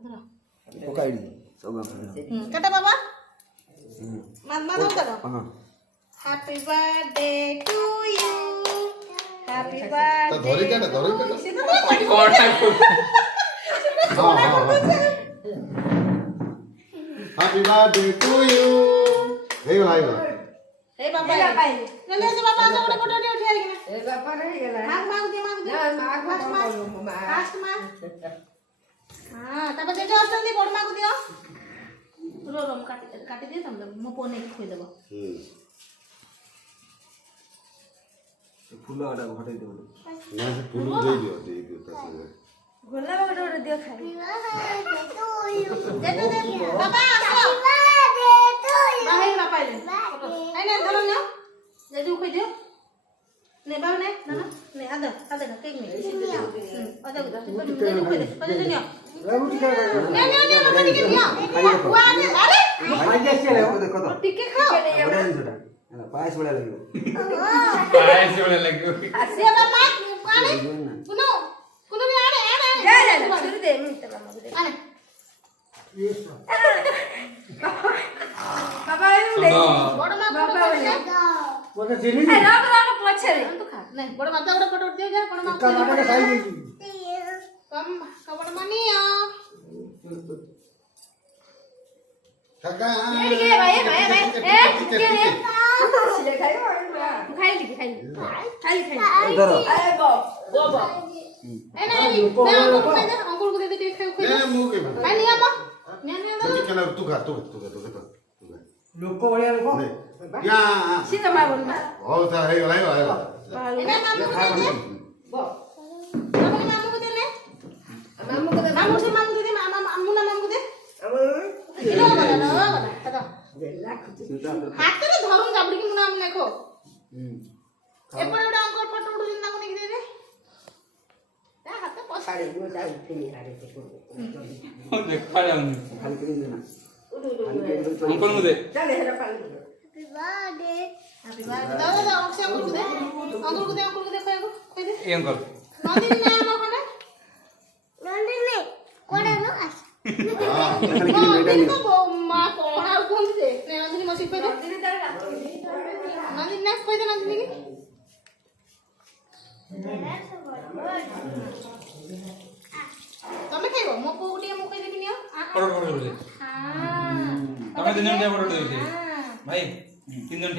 पकाई कटा बाबा मामा दो करो happy birthday to you happy birthday तो धरी क्या कौन type happy birthday to you हे गला हे बाबा ले से बाबा से गोटे फोटो उठा के ए बापा रही गेला माग दे फास्ट माग हां तब जे जो असंदी बड़ माग दियो रो रो काटी दे तुम मो पोने के खोई देबो फूल आडा घटे दे ना से फूल दे दियो ता से गोला गोटे दियो खाई दे बाबा आओ बाहर ना पाइले आई ना धरो ना जे जो खोई दियो ने बाबा ने ना ने आदा ना केक में आदा खोई दे खोई दे नियो ने मत के दियो हुआ ने अरे भाई कैसे ले देखो तो टिके खाओ पायस बड़ा लगे पायस वाले लगे से बाबा आने कुनो भी आने जा शुरू दे मिनट मामा को दे आने बाबा ये ले बड़ मां बाबा वाले बोले चीनी ए राम पछे रे तो खा नहीं बड़ मां गोटे फोटो उठ दियो जा बड़ मां का मामा खाई गई कम कबड़ मनिया काका ये के भाई ए के रे ले खाई खाई इधर ए बो ए नहीं अंकुल को दे दे के खाओ ने मुंह के भाई नहीं आमा ने नहीं कहना तू खा लोग को बढ़िया लोग नहीं या सीधा मार बोल ना हो था हे गला ए मामू को दे दे बो बाबा मामू को दे ले मामू को दे मामू दे मामू ना मामू को दे इलो बता बेला खुद हाथ रे धरून जाबड़ी की मुना हम देखो एपड़ उडा अंकुल फोटो उडू जिंदा को नहीं दे दे ता हाथ पस सारे वो जा उठे नहीं आ रहे देख पा रहा हूं खाली कर देना अंकल मुझे चल हेरा पानी हैप्पी बर्थडे दादा अक्षय अंकुल को दे खोई दे ए अंकल नंदिनी ना आमा कोने कोने नो नंदिनी तो मां कोण आ कोण दे नंदिनी मसी पे दे नंदिनी ना खोई दे नंदिनी की तमे खाइबो मो को उटिया मो खोई दे किनियो फोटो दे हां तमे दिन क्या फोटो दे भाई 3 जन